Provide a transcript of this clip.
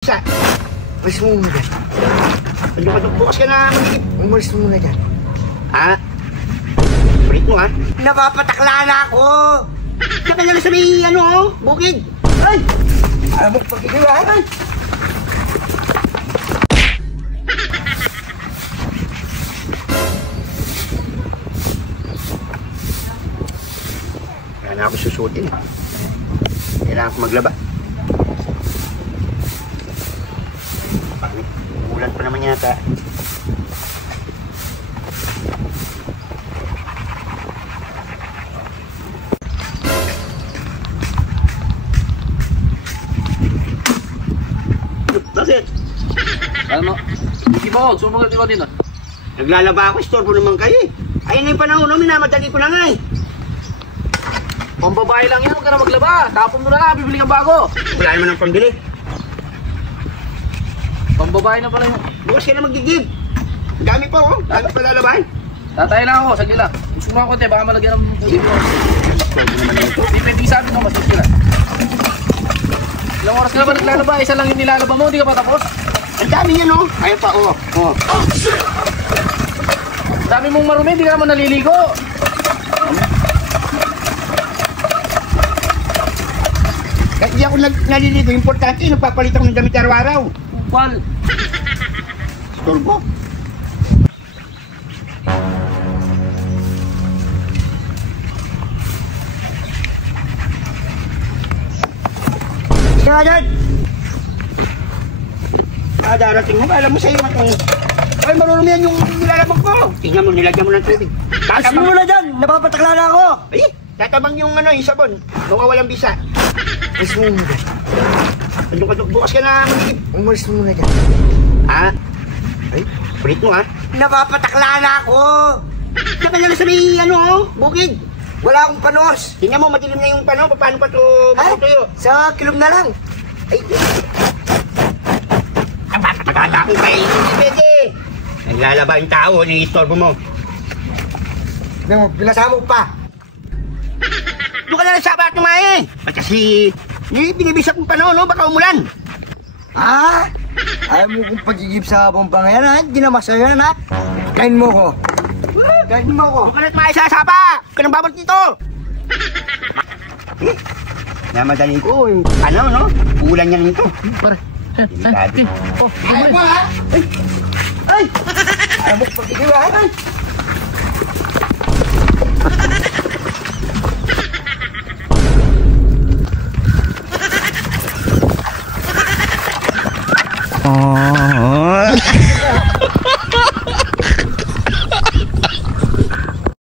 Isa, umalis mo muna dyan. Bukas ka na magigip. Umalis mo muna dyan. Ha? Balik mo ha? Napapatakla na ako. Saka na sa may bukid. Ay! Alam mo pagkikilaan. Kaya na ako susutin. Kailangan ko maglaba. Ulan pa naman yata. Bakit? Ano? Hindi ba ako? Sumagot ko din. Naglalaba ako, istorbo naman kayo eh. Ayun na yung panahon, minamadali ko na nga eh. Pambabae lang yan, huwag ka na maglaba. Tapon mo na lang, bibili kang bago. Wala naman ang pambili. Pambabae na pala yun. Bukas ka na magigib. Dami pa oh, dami pa lalabahin. Tatay lang ako, sagli lang. Gusto mo ako, baka malagyan ng tubig mo. Istorbo naman na ito. Hindi sabi ko, mas sila. Ilang oras ka na ba naglalaba? Isa lang yung nilalaba mo, hindi ka pa tapos? Ang dami yan oh. Ayaw pa oh. Oh. Dami mong marumi, hindi ka naman naliligo. Kahit di ako naliligo, importante, nagpapalit ako ng damit araw-araw. Kupal. Istorbo. Ika dyan! Darating mo, alam mo sa'yo matang... Ay, marunong yan yung nilalabang ko. Tingnan mo, nilagyan mo ng tubig. Tasin mo na dyan! Napapatakla na ako! Ay, tatabang yung yung sabon. Nawawalang bisa. Umalis mo muna dyan. Bukas ka na magigip. Umalis mo muna dyan. Ha? Ay, kulit mo ha? Napapatakla na ako. Saka na sa may bukid. Wala akong panos. Tingnan mo, madilim na yung paano. Paano pa ito matutuyo? Sa kilom na lang. Ay, napapatagala akong kainin. Hindi pwede. Naglalaba yung tao, ni-istorbo mo. Pinasabog pa. Doon ka na lang sabat tumae. At kasi, binibisa kong panahon, no? Baka umulan. Ah? Ayaw mo kong pagigib sa bombang yan ha? Ginamasa yan ha? Kain mo ko. Kain mo ko. Doon ka na tumae sa sapa. Huwag ka nang babalik dito. Namadali ko yung no? Ulan yan nito. Pare. Ayaw mo ha? Ay! Ay! Ayaw mo pagkikilaan. Ay! Oh.